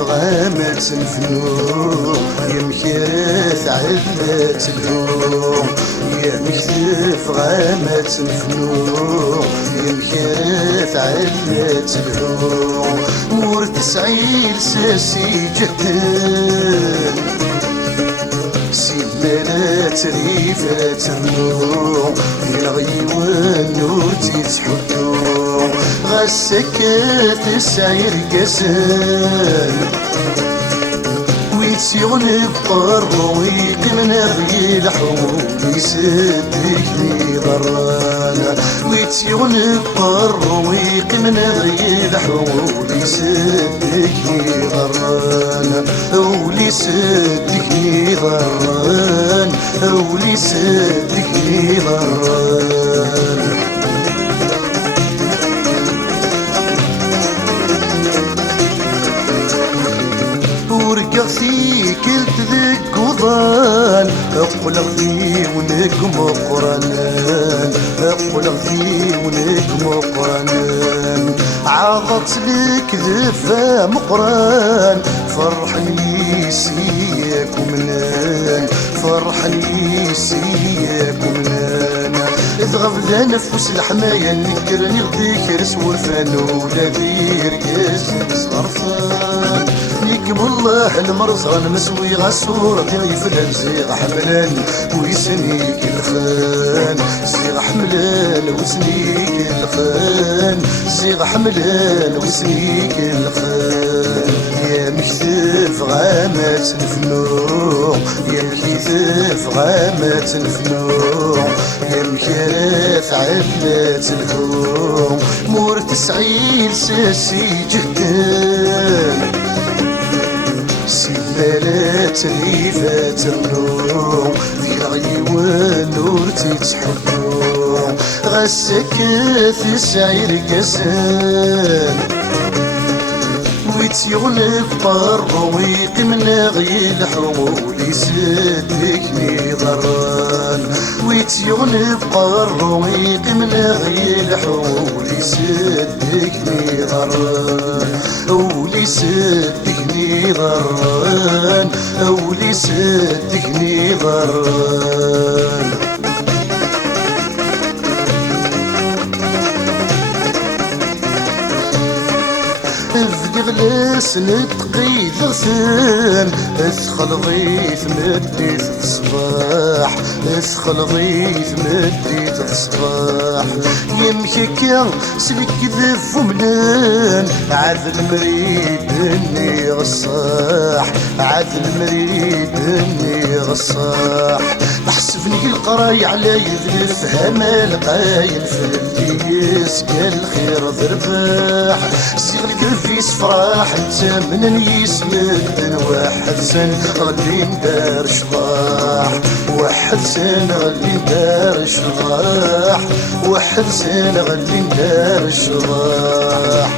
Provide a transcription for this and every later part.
غامة الفنون يا مكيرث علة الهوم يا مكتف غامة الفنون يا مكيرث علة الهوم مورد سعيد ساسي جهدان سيمالات ريفات النور يلغي والنور تتحدو غسكات السعير قسان ويتسيغلب قرب ويقمنا غي الحوم يسدك لي ضرانا ويتسيغلب قرب ويقمنا غي الحوم يسدك لي ضرانا ولي سدك لي ضران ولي سدك لي ضران ورقصي كلت ذك وضان اقول اغذي ونك مقرنان اقول اغذي ونك مقرنان عاضت لك ذفا مقران فرحني سياك ومنان فرحني سياك ومنان إذ غفل نفس الحماية نكرني غديك رس ورفان ولا دير كاس غرفان ليكم الله المرزغن مسوي غسور يفلان زيغ حملان ويسنيك الخان زيغ حملان وسنيك الخان زيغ حملان وسنيك الخان يا مكتف غامات الفنون يا مكتف غامات الفنون يا مكيرث علات الهوم مورد سعيد ساسي جهدان سيمالات ريفات النور في الغي والنور تتحدو غسكات السعير قسان ويتيغلب قرب ويقمنا غي الحمول يسدك لي ضران ويتيغلب قرب ويقمنا غي الحمول يسدك لي ضران ولي سدك لي ضران ولي سدك لي ضران غلاس نتقي ذغثان اثخل ضيف مديت الصباح اثخل ضيف مديت الصباح يمشي سلك ذف وملان عاد المريد اني غصاح عاد المريد اني غصاح بحسبني القراي على يد الفهم القايل في الكيس قال خير ذرباح سيغلق في صفراح انت من يسمد واحد سن غادي ندار شطاح واحد سن غادي ندار شطاح واحد سن غادي ندار شطاح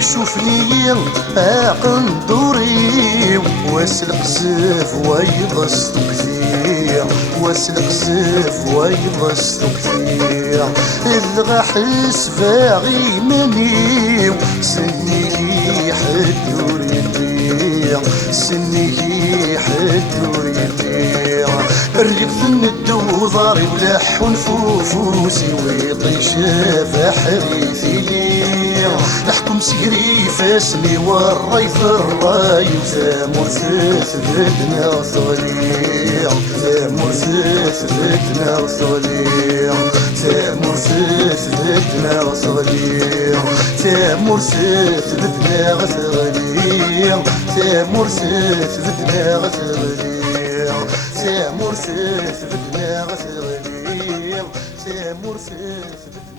شوفني باقن دوري واسلق سيف ويضس كثير واسلق سيف ويضس كثير إذ غحس باغي مني سني حد يريد سني حد يريد الرقد ندو ضارب لح ونفوفوسي ويطيش فحريثي لي نحكم سيري فاسمي والريف الراي ثامر ثبتنا ثليع ثامر ثبتنا ثليع ثامر ثبتنا ثليع ثامر ثبتنا ثليع ثامر ثبتنا ثليع ثامر ثبتنا ثليع ثامر ثبتنا